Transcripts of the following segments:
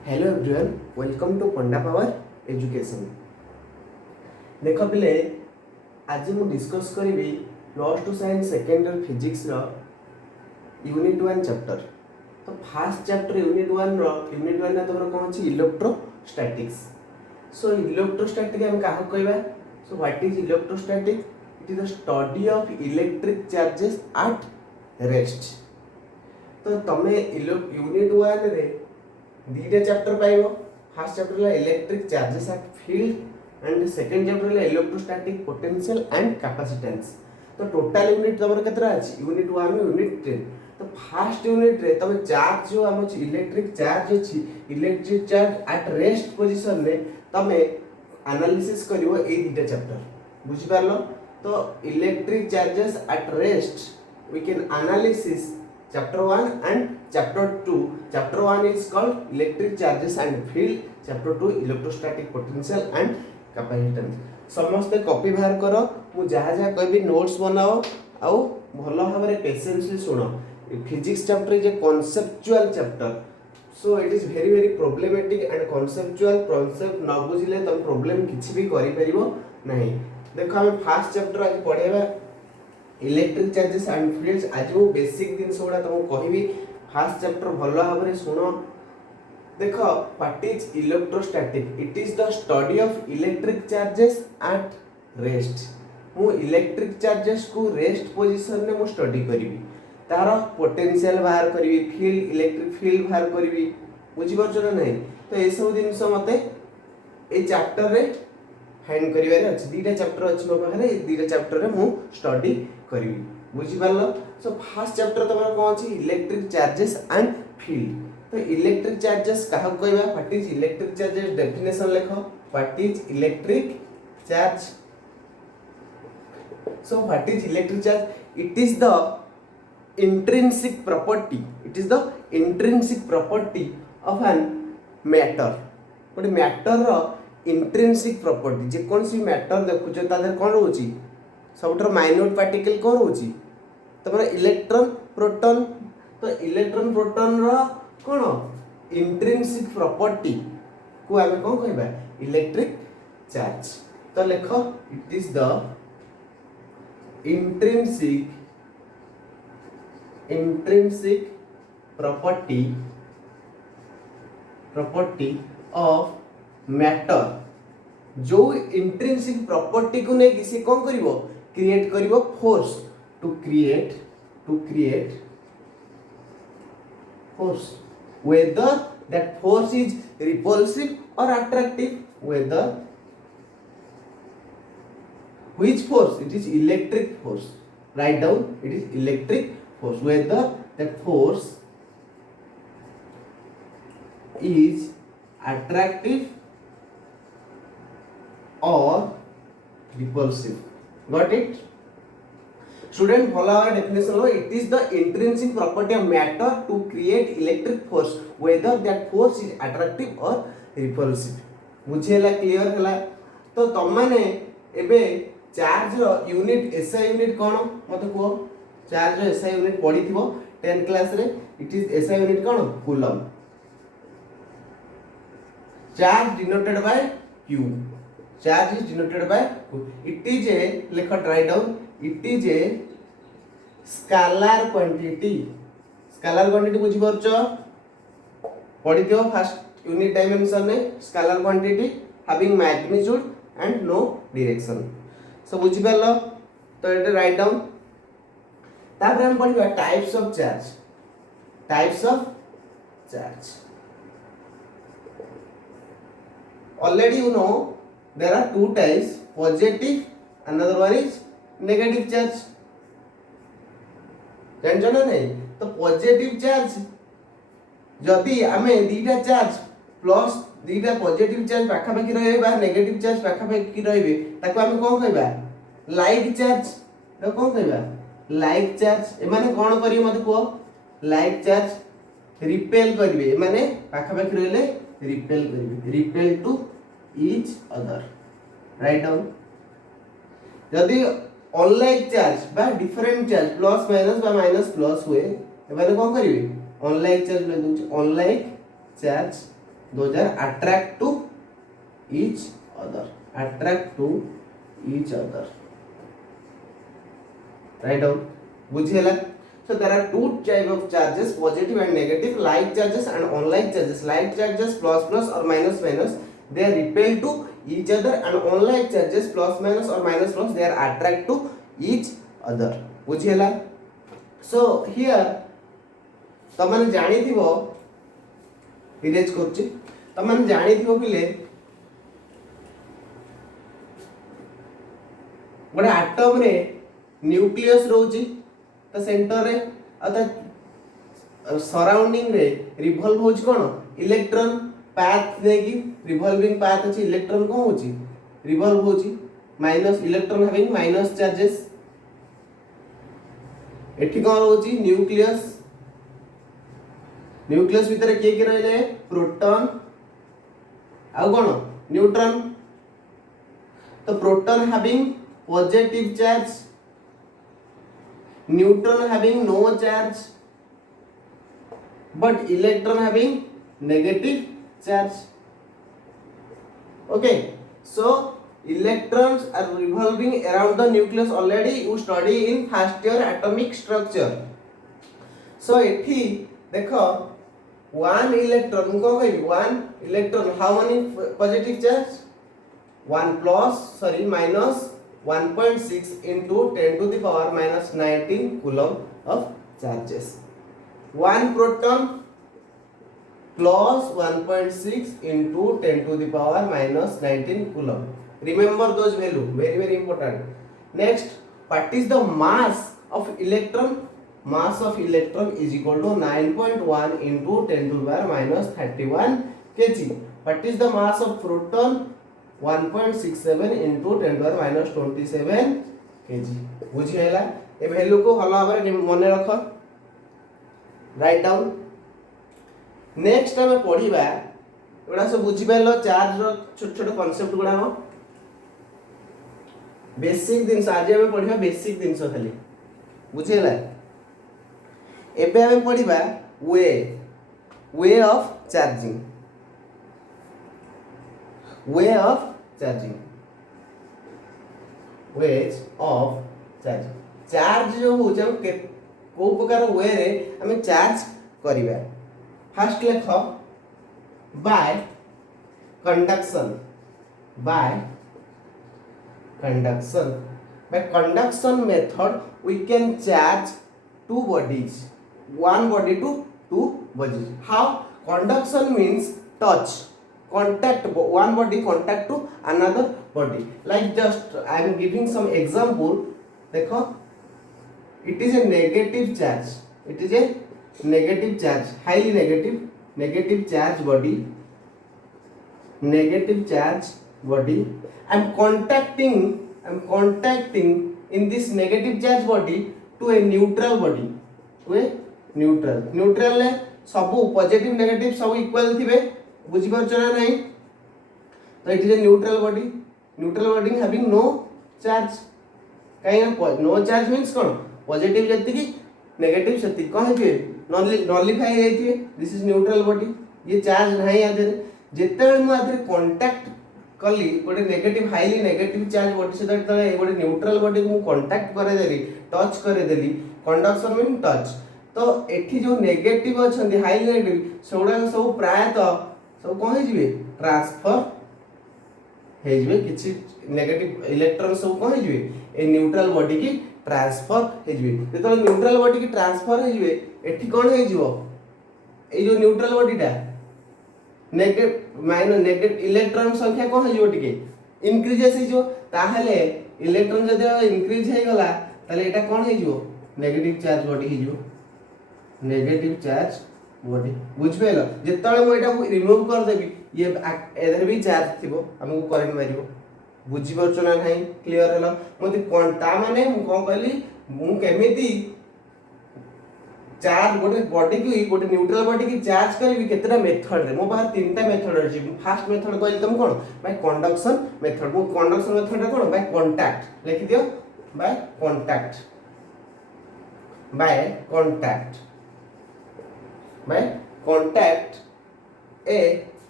Hello everyone, welcome to Panda power education. देख पिले, आज मु डिस्कस करी +2 science second year physics unit 1 chapter. तो फास्ट चैप्टर यूनिट 1 रे तमर कोन अछि इलेक्ट्रोस्टैटिक्स। सो इलेक्ट्रोस्टैटिक हम काहा कहबा। So what is electrostatic? It is the study of electric charges at rest. तो तमे यूनिट 1 रे दीटा chapter पाइबो। First chapter La electric charges eight field and second chapter La electrostatic potential and capacitance. तो total unit तमर केतरा अछि unit 1 में unit 10। तो first unit रे तमे चार्ज जो हम इलेक्ट्रिक चार्ज अछि, electric charge at rest position रे तमे एनालिसिस करिवो ए दीटा चैप्टर। बुझि पारलो? तो electric charges at rest we can analysis chapter 1 and chapter 2. Chapter 1 is called electric charges and field, chapter 2 electrostatic potential and capacitance. समस्त copy बाहर करो, मु जहाँ जहाँ कहबी नोट्स बनाओ आउ भल भाव patiently शुण। Physics chapter is a conceptual chapter, so it is very very problematic and conceptual. Concept न बुझिले तुम प्रॉब्लम किछि भी करि परिबो नहीं। देखो हम फर्स्ट चैप्टर आज पढेबा इलेक्ट्रिक चार्जेस एंड फील्ड्स। आज वो बेसिक दिन गुड़ा तुमको कहबी। फर्स्ट चैप्टर भल भाव में शुण। देख what is electrostatic? It is the study of electric charges at rest. मु इलेक्ट्रिक चार्जेस को रेस्ट पोजीशन में मु स्टडी करी, तार पोटेंशियल बाहर करी, फील्ड इलेक्ट्रिक फील्ड बाहर करी। बुझी पारछ ना नहीं? तो ये सब जिनस मते ए चैप्टर रे फाइंड करिवारे अछि। दीटा चैप्टर अछि मो पाखरे, दीटा चैप्टर रे मु स्टडी करी। बुझी पारलो? सो फर्स्ट चैप्टर तमर कोन अछि इलेक्ट्रिक चार्जेस एंड फील्ड। तो इलेक्ट्रिक चार्जेस काहा कहबा? What is electric charges? Definition लिखो। What is electric charge? So what is electric charge? It is the intrinsic property, it is the intrinsic property of N matter. गोटे matter रो intrinsic property, जे कौन सी matter देखुछ तादर कोन रहउची सबटर minute particle कोन रहउची तमरा electron proton. तो electron proton रो कोन intrinsic property को आमे कोन कहबा electric charge. तो लेखो it is the intrinsic property of matter. जो intrinsic property को नहीं किसी कौन करिवो create करिवो force to create force, whether that force is repulsive or attractive, whether which force? It is electric force. Write down, it is electric force. Whether that force is attractive or repulsive. Got it? Student, follow our definition. It is the intrinsic property of matter to create electric force, whether that force is attractive or repulsive. बुझेला? Clear हला? तो तुम माने एबे charge रो unit SI unit कोन मते को? Charge रो SI unit पढी थिबो 10 क्लास रे। It is SI unit cone? Coulomb. Charge denoted by q, charge is denoted by q. It is a, let us write down, it is a scalar quantity. Scalar quantity बुझी परछो? पढी दियो first unit dimension ने scalar quantity having magnitude and no direction. सो बुझी परलो? तो एटा write down. तापर हम पढिबा types of charge. Types of charge, already you know there are two types, positive, another one is negative charge. जानजो ना नहीं? तो positive charge जदि आमे दीटा चार्ज प्लस दीटा पॉजिटिव चार्ज पाखा पाखी रहबे बा नेगेटिव चार्ज पाखा पाखी रहबे ताको आमे कोन कहबा लाइक चार्ज। तो कोन कहबा लाइक चार्ज। ए माने कोन करियो मते को? लाइक चार्ज रिपेल करिवे, ए माने पाखा पाखी रहले रिपेल करिवे, repel to each other. Write down. यदि अनलाइक चार्ज बा डिफरेंट चार्ज प्लस माइनस बा माइनस प्लस हुए एबारे कोन करिवे अनलाइक चार्ज ले दूची unlike charge those are attract to each other, attract to each other. Write down. बुझिएला. So there are two type of charges, positive and negative. Like charges and unlike charges. Like charges plus plus or minus minus, they are repel to each other, and unlike charges plus minus or minus plus, they are attract to each other. बुझिएला. So here तमने जानी थी वो erase करछि. तमने जानी थी वो पिले गोटे एटम रे न्यूक्लियस रोची तो सेंटर रे अता सराउंडिंग रे रिवॉल्व होची कोन इलेक्ट्रॉन पाथ देकी रिवॉल्विंग पाथ अछि इलेक्ट्रॉन को होची रिवॉल्व होची minus electron having minus charges एठी कोन होची न्यूक्लियस न्यूक्लियस भीतर के रहले प्रोटॉन आ कोन न्यूट्रॉन तो proton having positive charge, neutron having no charge, but electron having negative charge. Okay, so electrons are revolving around the nucleus. Already you study in first year atomic structure. So ethi dekho one electron ko kahi one electron how many positive charge 1 plus minus 1.6 into 10 to the power minus 19 coulomb of charges. One proton plus 1.6 into 10 to the power minus 19 coulomb. Remember those value, very very important. Next, what is the mass of electron? Mass of electron is equal to 9.1 into 10 to the power minus 31 kg. What is the mass of proton? 1.67 into 10 to the minus 27 kg. बुझिएला A value को हला भाबरे मने रख write down. Next हम पढिबा एडा सब बुझि pilo charge रो छोट छोट कांसेप्ट गुडा हो बेसिक दिन आज हम पढिबा बेसिक दिन खाली बुझिएला. एबे हम पढिबा way of charging way of charging ways of charging charge जो हो हम को प्रकार वे रे हम चार्ज करिबा. फर्स्ट लेख bye conduction by conduction method we can charge two bodies, one body to two bodies. How? Conduction means touch, contact, one body contact to another body. Like just I am giving some example. देखो, it is a negative charge. It is a negative charge, highly negative charge body. Negative charge body. I am contacting in this negative charge body to a neutral body. To a neutral. Neutral ले सब positive negative सब equal थिबे. बुझी पारछ ना नहीं. तो it is a neutral body having no charge. काई no charge means कोन positive जति की नेगेटिव सति कह हे नॉलिफाई हेथिबे. This is neutral body. ये चार्ज नाही आदे जेतेबेले मु आदे कांटेक्ट कली गोटे negative highly negative charge body से तळे गोटे न्यूट्रल बॉडी को कांटेक्ट करे देली टच करे देली. Conduction mean touch. तो एठी जो नेगेटिव अछंदी हाईली नेगेटिव सोडा सब प्राय तो सब कौन है जीवे ट्रांसफर है जीवे किछि नेगेटिव इलेक्ट्रॉन सब कौन है जीवे ए न्यूट्रल बॉडी की ट्रांसफर है जीवे. तो न्यूट्रल बॉडी की ट्रांसफर है जीवे एठी कौन है जीवो ए जो न्यूट्रल बॉडी टा नेगेटिव माइनस नेगेटिव इलेक्ट्रॉन संख्या कौन है जीवो टिके इंक्रीजेस है जो ताहले इलेक्ट्रॉन जदि इंक्रीज है गला ताले एटा कौन है जीवो नेगेटिव चार्ज बॉडी है जीवो नेगेटिव चार्ज बॉडी. बुझ पेलो जेतळे मो एटा रिमूव कर देबी ये एधर भी चार्ज थिबो हमको करंट मारिबो. बुझी परछो ना नाही. क्लियर हलो मते कोनटा माने मु कोन कहली मु केमिति चार्ज गोटे बॉडी की गोटे न्यूट्रल बॉडी की चार्ज करबी केतरा मेथड रे. मो बाहर तीनटा मेथड अछि. फर्स्ट मेथड कहली तुम कोन बाय कंडक्शन मेथड. मु कंडक्शन मेथड रे कोन बाय कांटेक्ट लिखि दियो bye contact by contact a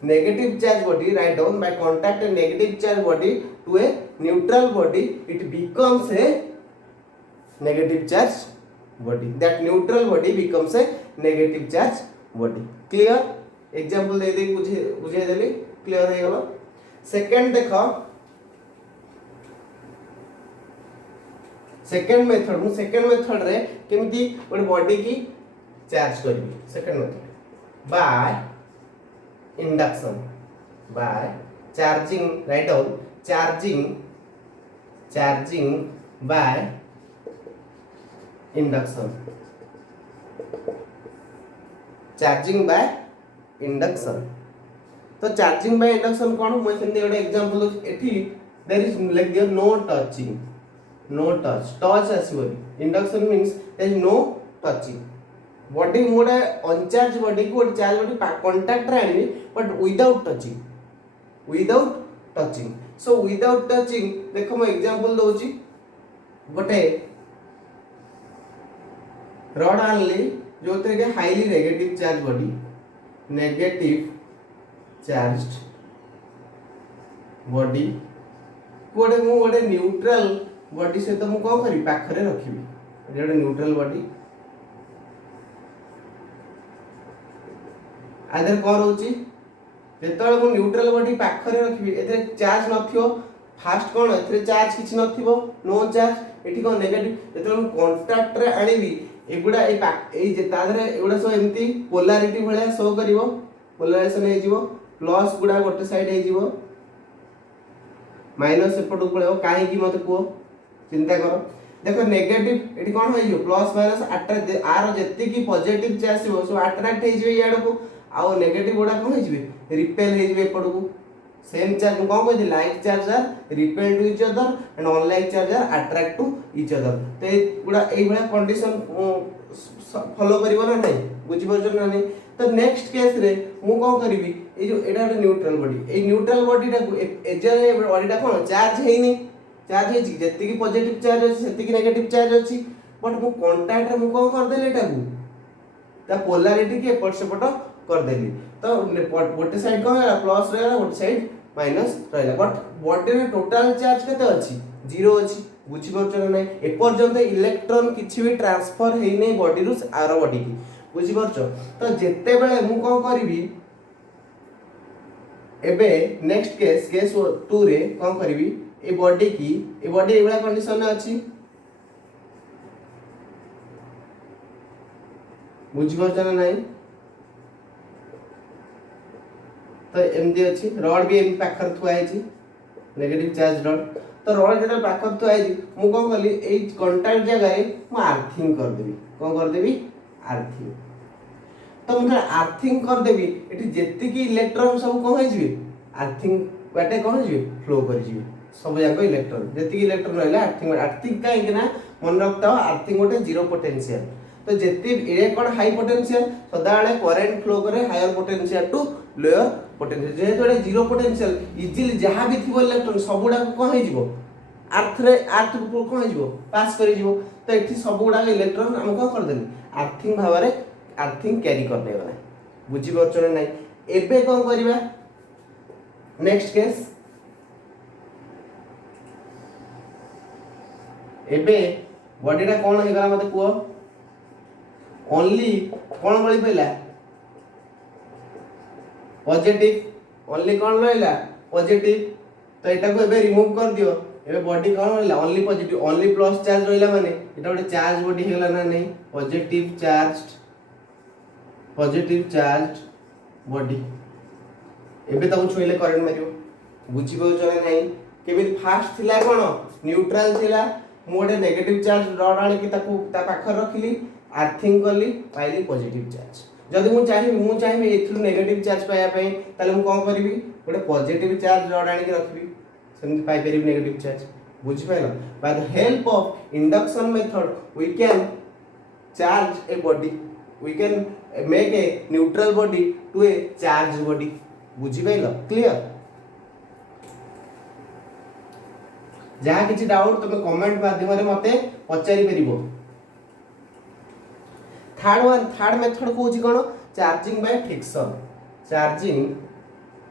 negative charge body, write down, by contact a negative charge body to a neutral body, it becomes a negative charge body. That neutral body becomes a negative charge body. Clear? Example दे दे बुझे देली, clear है गलो. Second देखो, second method रे केमती गोटे body की charge करबी. Second method by induction, bye charging, write down, charging by induction, charging by induction. तो चार्जिंग बाय इंडक्शन कोन मैं सेमती गोटे एग्जांपल एठी there is like there no touching, no touch आसीबोली. Induction means there is no touching. Body mode uncharged body को charge body contact रे आनी but without touching. So without touching देखो मैं example दोची. गोटे रॉड आनली जो थे के highly negative charge body, negative charged body गोटे न्यूट्रल बॉडी से तो मु कौन करी पाखरे रखिबी. गोटे न्यूट्रल बॉडी आदर कौन होची जेतले मु न्यूट्रल बॉडी पाखरे रखिबी एथे चार्ज नथियो. फास्ट कोन एथे चार्ज किछ नथिबो, नो चार्ज. एठी कोन नेगेटिव जेतले मु कांटेक्ट रे आनिबी एगुडा ए जे तादरे एगुडा सो एम्ति पोलैरिटी भलिया शो करिवो. पोलराइजेशन हे जिवो, प्लस गुडा गोटे साइड हे जिवो, माइनस एपटो पळेबो. काहे कि मते को चिंता करो. देखो नेगेटिव एठी कोन होई जो प्लस माइनस अट्रैक्ट आर जेति की पॉजिटिव चार्ज हो सो अट्रैक्ट हे जिवे याड को, आ नेगेटिव गुडा कोन हे जिवे रिपेल हे जिवे एपटो को. सेम चार्ज कोन कहै like charge are repel to each other and unlike charge are attract to each other. तो ए गुडा एई भला कंडीशन फॉलो करिवो ना नहीं, बुझि परछन ना नहीं. तो नेक्स्ट केस रे मु कोन करिवि ए जो एडा neutral body, a neutral body टा को एजे बॉडी टा कोन चार्ज हेइनी, चार्ज हे जेति की पॉजिटिव चार्ज अछि सेति की नेगेटिव चार्ज अछि. बट मु कांटेक्ट रे मु कोन कर देले एटा को ता पोलैरिटी के एपट सेपट कर देली. तो गोटे साइड कोन है प्लस रहला, गोटे साइड माइनस रहला. बट बॉडी रे टोटल चार्ज केते अछि, 0 अछि. बुझि परछन नै ए पर्यंत इलेक्ट्रॉन किछि भी ट्रांसफर हेइ नै बॉडी रु आर बॉडी की. बुझि परछ. तो जेते बेले मु कोन करिवि एबे नेक्स्ट केस 2 रे कोन करिवि ए बॉडी एवला कंडीशन में अछि. बुझि परछन नै. तो एमदी अछि रॉड भी एम पाखर थुआ आइछि नेगेटिव चार्ज रॉड. तो रॉड जेटा पाखर थुआ आइछि मु कोन करली ए कांटेक्ट जगह रे मु आर्थिंग कर देबी. कोन कर देबी आर्थिंग. तो मुझे आर्थिंग कर देबी एठी जेति की इलेक्ट्रॉन सब कोन होई जिवे आर्थिंग बाटे कोन होई जिवे फ्लो कर जिवे सब जाक इलेक्ट्रॉन. जेति की इलेक्ट्रॉन रहला आर्थिंग काहे कि ना मन रखता आर्थिंग गोटे जीरो पोटेंशियल. तो जेति ए कोन हाई पोटेंशियल सदाळे करंट फ्लो करे higher potential to lower potential. जेहेतु एटा जीरो पोटेंशियल इजीली जहां भी थिबो इलेक्ट्रॉन सबुडा कोन होई जिवो अर्थ को कोन होई जिवो पास करि जिवो. तो एठी सबुडा इलेक्ट्रॉन हम कोन कर देली आर्थिंग भावरे आर्थिंग कैरी करने वाला. बुझि परछन नै. एबे कोन करिबा नेक्स्ट केस. एबे बॉडीटा कोन हे गला मते को ओनली कोन बळी पहिला पॉजिटिव, ओनली कोन रहला पॉजिटिव. तो एटा को एबे रिमूव कर दियो. एबे बॉडी कोन रहला only positive, only plus charge रहला माने एटा गोटे चार्ज बॉडी हे गला ना नहीं. पॉजिटिव चार्ज बॉडी एबे ताऊ छुइले करंट मारियो. बुझि परछन नै. केबे फास्ट थिला कोन न्यूट्रल थिला मोडे नेगेटिव चार्ज रॉड आनी कि ताकू ता पाखर रखिली आर्थिंग करली पाइली पॉजिटिव चार्ज. जदि मु चाहिबी एथु नेगेटिव चार्ज पाया पई ताले मु कोन करबी गोटे पॉजिटिव चार्ज रॉड आनी कि रखबी सेमति पाई परिबी नेगेटिव चार्ज. बुझि pilo. By the help of induction method we can charge a body, we can make a neutral body to a charged body. बुझि पाइलो. क्लियर. जहाँ किसी डाउट तुम कमेंट माध्यम रे मते पचारि परिबो. Third method Kochi cone charging by friction. Charging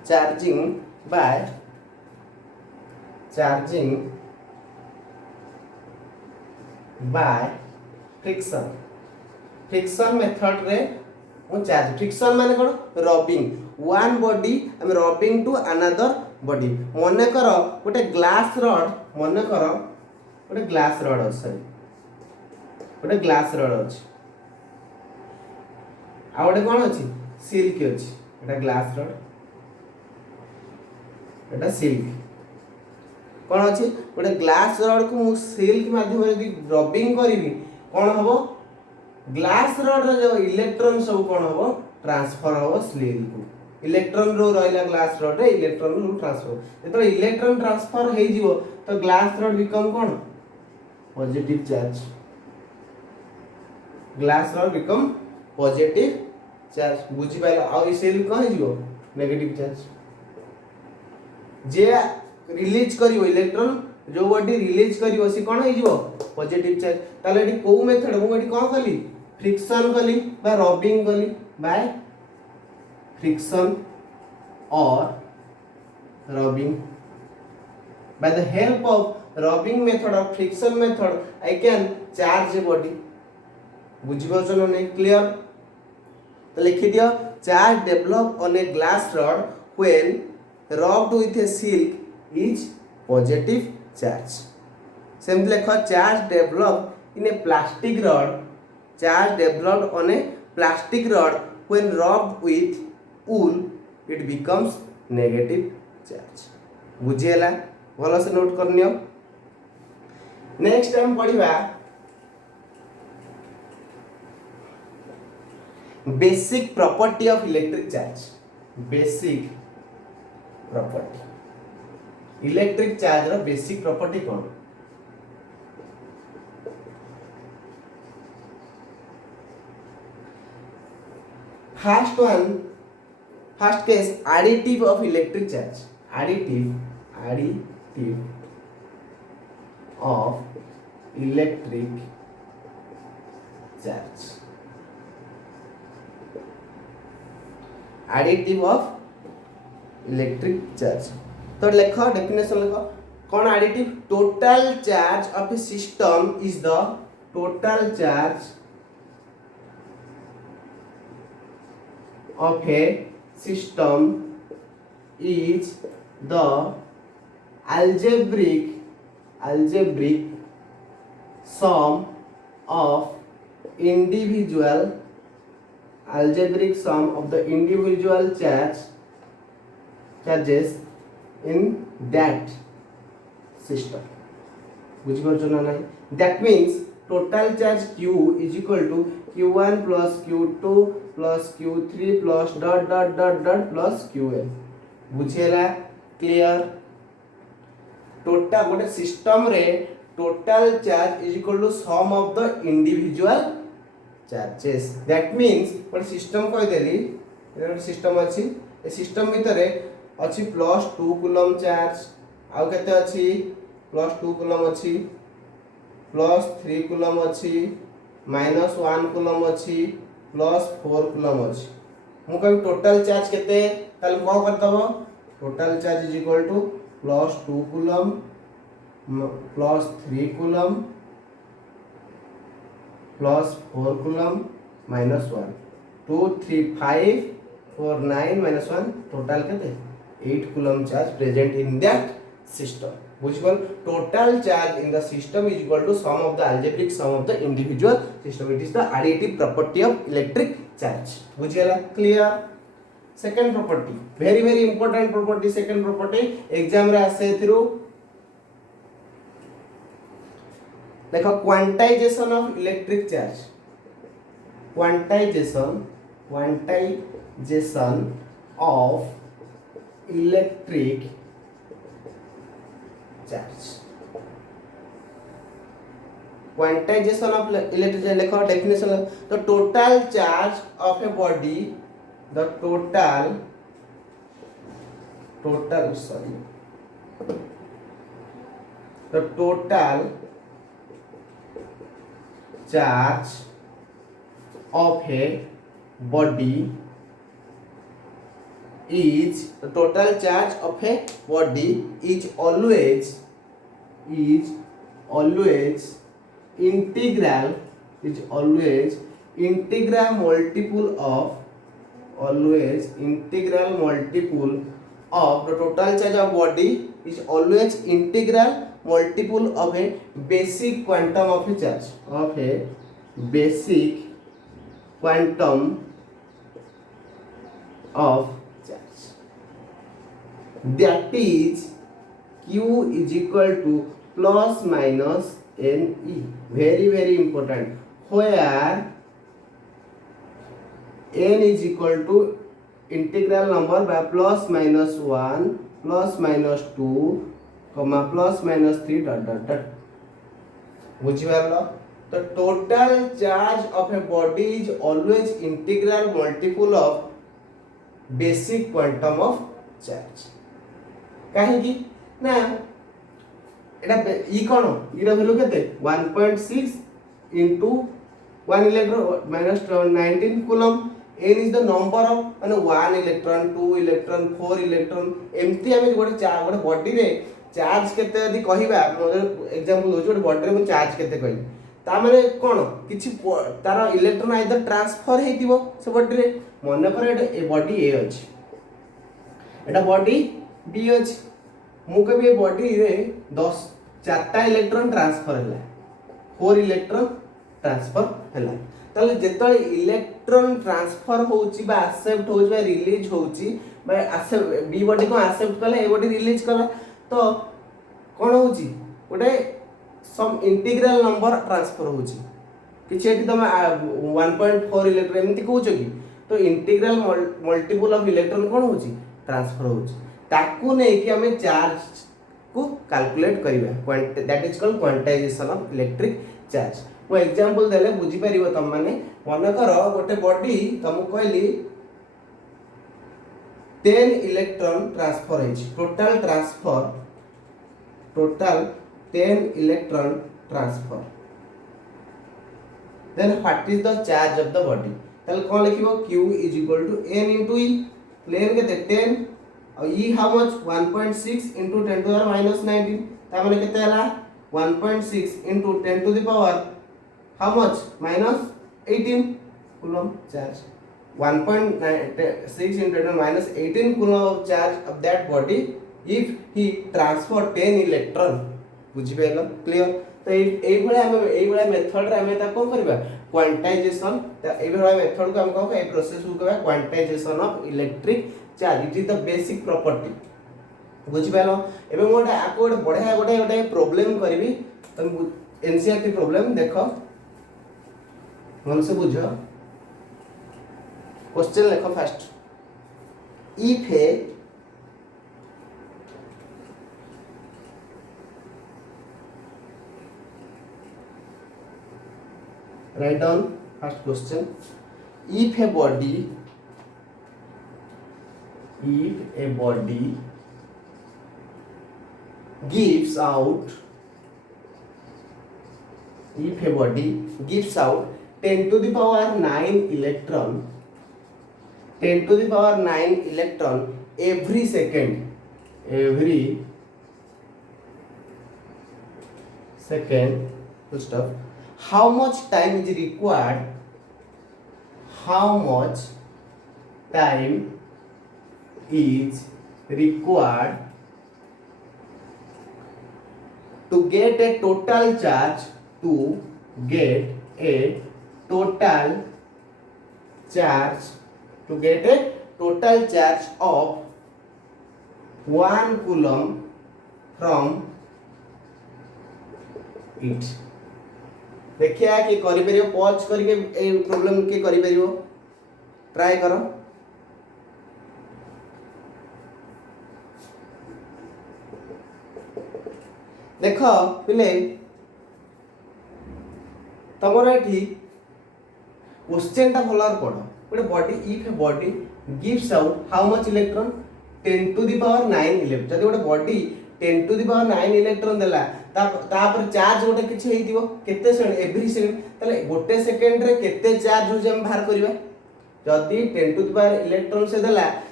charging by friction method रे मु charge friction माने कोन रबिंग वन बॉडी हम रबिंग टू अनदर बॉडी मने कर गोटे ग्लास रॉड अछि गोटे ग्लास रॉड अछि आ गोटे कोन अछि सिल्क अछि एटा ग्लास रॉड एटा सिल्क कौन अच्छी गोटे ग्लास रॉड को मु सिल्क माध्यम यदि रबिंग करी कौन हम ग्लास रॉड रो इलेक्ट्रॉन सब कौन हम ट्रांसफर हम सिल्क को इलेक्ट्रॉन रो रहिला ग्लास रॉड रे इलेक्ट्रॉन रो ट्रांसफर जब इलेक्ट्रॉन ट्रांसफर हे जीवो तो ग्लास रॉड बिकम कौन positive charge glass rod become positive charge बुझी पाइलो आ ई सिल्क कौन हे जीवो नेगेटिव चार्ज जे रिलीज करियो इलेक्ट्रॉन जो बॉडी रिलीज करियो सी कोन हे जीवो पॉजिटिव चार्ज ताले एटी को मेथड मु एटी कोन कली फ्रिक्शन कली बा रबिंग कली बाय फ्रिक्शन और rubbing by the help of rubbing method or friction method I can charge a body बुझी पाछो न नहीं क्लियर तो लिखि दियो charge develop on a glass rod when rubbed with a silk is positive charge same lekha charge developed in a plastic rod charge developed on a plastic rod when rubbed with wool it becomes negative charge बुझिएला भलो से note करनियो next time पढ़िबा basic property of electric charge basic property electric charge row basic property cone first case additive of electric charge additive of electric charge additive of electric charge तो लेखो definition लेखो कौन additive total charge of A system is the total charge of A system is the algebraic sum of individual charges in that system बुझी परछो ना नहीं that means total charge q is equal to q1 plus q2 plus q3 plus dot dot dot dot plus qn बुझेला clear total गोटे system रे total charge is equal to some of the individual charges that means गोटे system कहि देली गोटे system अछि ए system भितरे अछि +2 coulomb charge आउ केते अछि +2 कूलम अछि +3 कूलम अछि -1 कूलम अछि +4 कूलम अछि मु कहि टोटल चार्ज केते ताल को कर दबो total charge is equal to +2 coulomb +3 coulomb +4 coulomb -1 2 3 5 4 9 -1 total केते 8 coulomb charge present in that system बुझिबल total charge in the system is equal to sum of the algebraic sum of the individual system it is the additive property of electric charge बुझियला clear second property very important property second property exam रे आसे थिरु देखो quantization of electric charge quantization of electric charge quantization of electric charge लिखो definition the total charge of a body the total charge of a body is the total charge of a body is always integral multiple of the total charge of body is always integral multiple of a basic quantum of a charge that is q is equal to plus minus ne. Very important, where n is equal to integral number by plus minus 1 plus minus 2 comma plus minus 3 dot dot dot. बुझिपारल? The total charge of a body is always integral multiple of basic quantum of charge. काहेकि ना एटा ई कोन इरा value केते 1.6 into 1 electron minus 19 coulomb. n is the number of माने 1 electron 2 electron 4 electron एमती हम गोटे body रे charge केते यदि कहिबा एग्जांपल होछ गोटे बॉडी रे हम चार्ज केते कहि ता माने कोन किछि तार इलेक्ट्रॉन आइदर ट्रांसफर हेतिबो से बॉडी रे मन पर ए बॉडी ए अछि एटा बॉडी बी अछि मु कबे ए बॉडी रे 10 4टा इलेक्ट्रॉन ट्रांसफर हला 4 इलेक्ट्रॉन ट्रांसफर हला ताले जेतले इलेक्ट्रॉन ट्रांसफर होउची बा एक्सेप्ट होउची बा रिलीज होउची बा एक्सेप्ट बी बॉडी को एक्सेप्ट कला ए बॉडी रिलीज कला तो कोन होउची ओटे सम इंटीग्रल नंबर ट्रांसफर होउची किछि एठी तमे 1.4 इलेक्ट्रॉन एमति कहउछो कि तो इंटीग्रल मल्टीपल ऑफ इलेक्ट्रॉन कोन होउची ट्रांसफर होउची ताकू नै कि हमें चार्ज को कैलकुलेट करिबा that is called quantization of electric charge. वो एग्जांपल देले बुझी परिबो तम माने मन कर गोटे बॉडी तुम कहली 10 इलेक्ट्रॉन ट्रांसफर है total 10 electron transfer then what is the charge of the body तल कोन लिखिबो q is equal to n into e n केते 10 और e how much 1.6 into 10 to the minus 19 ता माने केते हला 1.6 into 10 to the power how much minus 18 coulomb charge 1.6 into 10 minus 18 coulomb of charge of that body if he transfer 10 electron बुझि पेलो clear तो एई भले मेथड रे हमें ता को करबा क्वांटाइजेशन तो एई भले मेथड को हम कहबा ए प्रोसेस को कहबा quantization of electric charge it is the basic property बुझि पेलो एबे मोटा आको बढ़िया गोटे प्रॉब्लम करबी तुम एनसीईआरटी प्रॉब्लम देखो मन से बुझो क्वेश्चन लिखो first if A write down first question if a body gives out 10 to the power 9 electron every second full stop how much time is required to get a total charge of 1 coulomb from it देखिया कि करि परियो pause करके a problem के करि परियो try करो देखो पिले तमरो एठी क्वेश्चन ता भलर पढो गोटे body if a body gives out how much electron 10 to the power 9 electron जदि गोटे body 10 to the power 9 electron देला ता पर चार्ज गोटे किछ हेतिबो केते सेकंड एवरी सेकंड तले गोटे सेकंड रे केते चार्ज हो हम बाहर करबा जदी 10 to the power इलेक्ट्रॉन से देला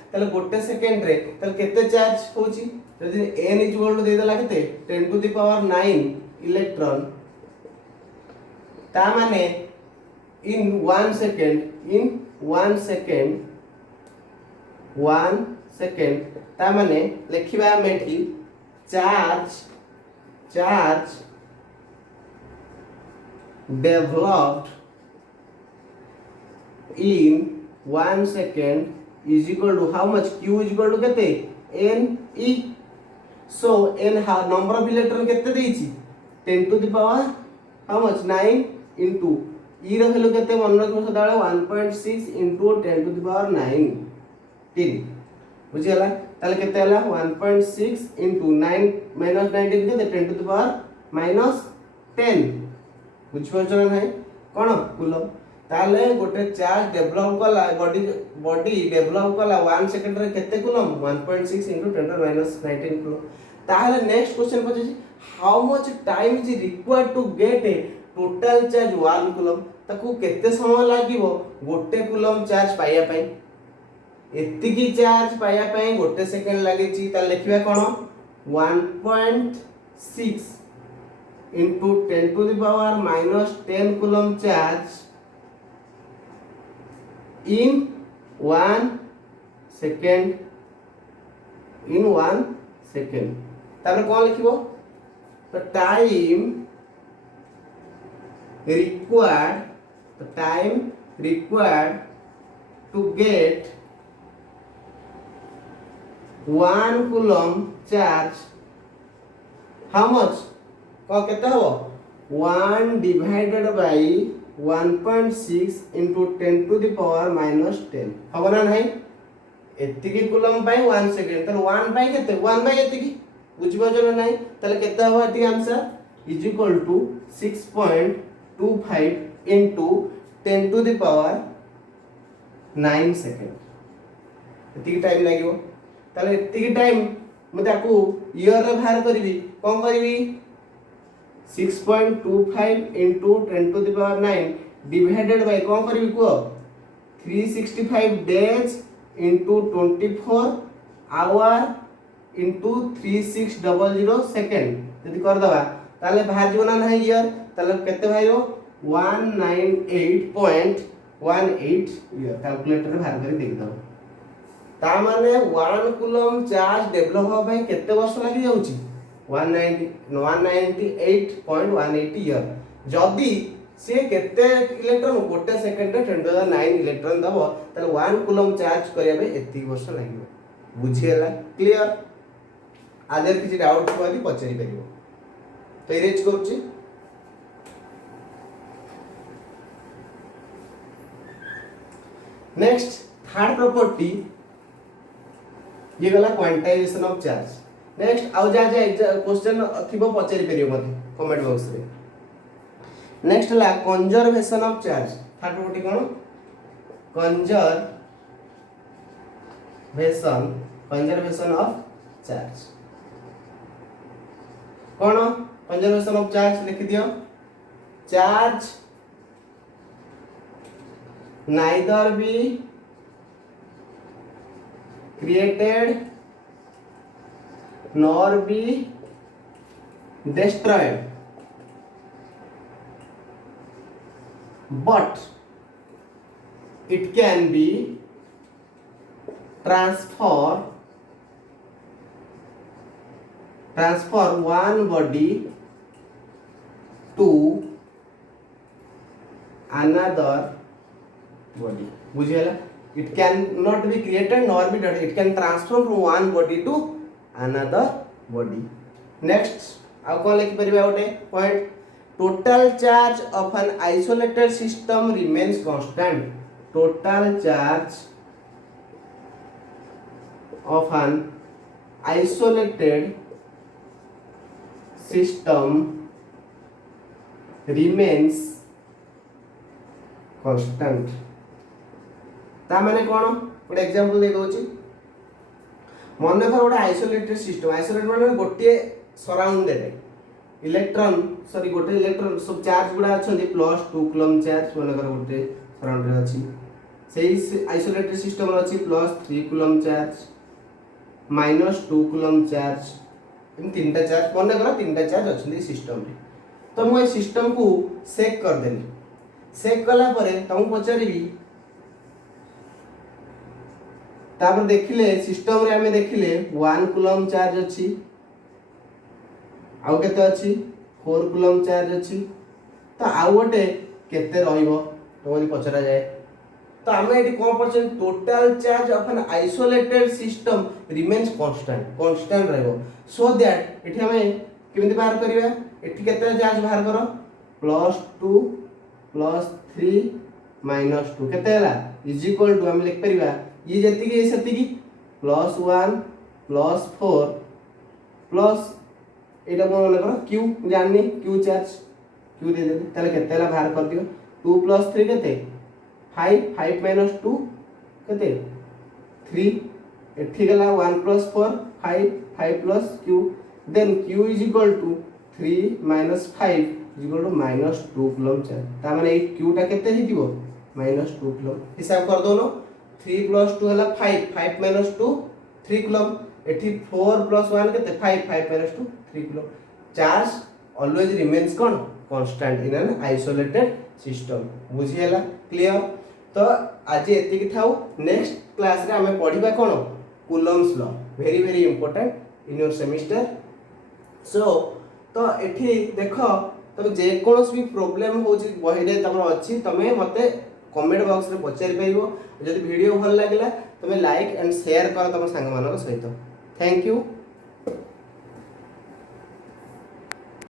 ताले गोटे सेकेंड रे ताले केते चार्ज होची जदि n इक्वल टू दे देला केते 10 टू द पावर 9 इलेक्ट्रॉन ता माने in 1 second ता माने लिखिबा मेठी charge developed in 1 second is equal to how much? Q is equal to kete n e. So n number of electron kete देइछि 10 to the power how much 9 into e ର value kete मन रखो सदाळे 1.6 into 10 to the power 19 बुझियला ताले केते हला 1.6 into 9 minus 19 केते 10 to the power minus 10 बुझिपरछन नै कोन coulomb ताले गोटे चार्ज डेवलप कला बॉडी डेवलप कला 1 सेकंड रे केते coulomb 1.6 into 10 to the minus 19 coulomb ताले नेक्स्ट क्वेश्चन पछे how much time is required to get A total charge 1 coulomb ताकू केते समय लागिवो गोटे कूलम चार्ज पाया पई एतिकी चार्ज पाया पई गोटे सेकंड लागि छि ता लिखिबा कोन 1.6 into 10 to the power minus 10 coulomb charge in 1 second तापर कौन लिखिबो तो time required to get 1 coulomb charge how much को केते हो 1 divided by 1.6 into 10 to the power minus 10 हबो ना नहीं एतिकी कूलम पाई 1 सेकंड त 1 पाई केते 1 बाय एतिकी बुझिबो जने नहीं तले केते हो एतिकी answer is equal to 6.25 into 10 to the power 9 second एतिकी time लागिवो तले एतिकी टाइम म ताकू ईयर रे बाहर करबी कोन करबी 6.25 into 10 to the power 9 divided by कौन करी को 365 days into 24 hour into 3600 second यदि कर दबा ताले बाहर जीवना नहीं ईयर ताले केते भाइरो 198.18 ईयर कैलकुलेटर रे बाहर करी देख दो ता माने 1 कूलम चार्ज डेवलप हो भाई केते वर्ष लागि जाउची 198.18 ईयर जदी से केते इलेक्ट्रॉन गोटे सेकंड रे 10 to the 9 इलेक्ट्रॉन दबो त 1 कूलम चार्ज करिया बे एती वर्ष लागियो बुझियला क्लियर आदर किछि डाउट होती पचरी परिबो तो इरेज करछि नेक्स्ट थर्ड प्रॉपर्टी ये गला क्वांटाइजेशन ऑफ चार्ज नेक्स्ट आउ जा क्वेश्चन थिबो पचरी परियो मते कमेंट बॉक्स रे next La conservation of charge third property cone conservation of charge cone conservation of charge लिख दियो charge neither be created nor be destroyed but it can be transfer one body to another body बुझियला it can not be created nor be destroyed it can transfer from one body to another body next आउ कोन लिख परिबा ओटे point total charge of an isolated system remains constant total charge of an isolated system remains constant ता माने कोन गोटे example दे दोची मन कर गोटे isolated माने गोटे सराउंडेड इलेक्ट्रॉन सॉरी गोटे इलेक्ट्रॉन सब चार्ज गुडा अछंती +2 कूलम चार्ज मन कर गोटे सराउंडेड अछि से आइसोलेटेड सिस्टम अच्छी +3 coulomb charge -2 coulomb charge in तीनटा चार्ज मन कर तीनटा चार्ज अच्छी सिस्टम रे। तो मुझे सिस्टम को सेक करदेली सेक कला परे तुमको पचारि तापर देखिले सिस्टम रे हमें देखिले 1 कूलम चार्ज अच्छी आउ केते अच्छी 4 कूलम चार्ज अच्छी तो आउ गोटे केते रहइबो तो पचरा जाए। तो आम ये कौन पढ़े total charge of an isolated system remains constant रहिबो सो दैट एठी हमें केमिति बाहर करिवा एठी केते चार्ज बाहर करो +2 +3 -2 केते हला इज इक्वल टू हम लिख परिवा ये जति की सेति की +1 +4 प्लस एटा कोन करो q जाननी q चार्ज q दे दे ताले केते हला बाहर कर दियो 2 + 3 केते 5 5 - 2 केते 3 एठी गला 1 + 4 5 5 + q then q is equal to 3 - 5 is equal to -2 coulomb charge ता माने ए q टा केते हिदिबो -2 कूलम हिसाब कर दोनो 3 + 2 हला 5 5 - 2 3 कूलम एठी 4 + 1 केते 5 5 - 2 3 coulomb charge always remains cone constant in an isolated system बुझियला clear. तो आज एतिक थाउ नेक्स्ट क्लास रे हमें पढ़िबा कोन Coulomb's law very very important in your semester. सो तो एठी देखो तबे जे कोनस भी प्रॉब्लम हो जी बही रे तमर अछि तमे मते कमेंट बॉक्स रे पचारि परिबो। जदि वीडियो भल लागला तमे लाइक एंड शेयर कर तम संग मानक सहित। Thank you.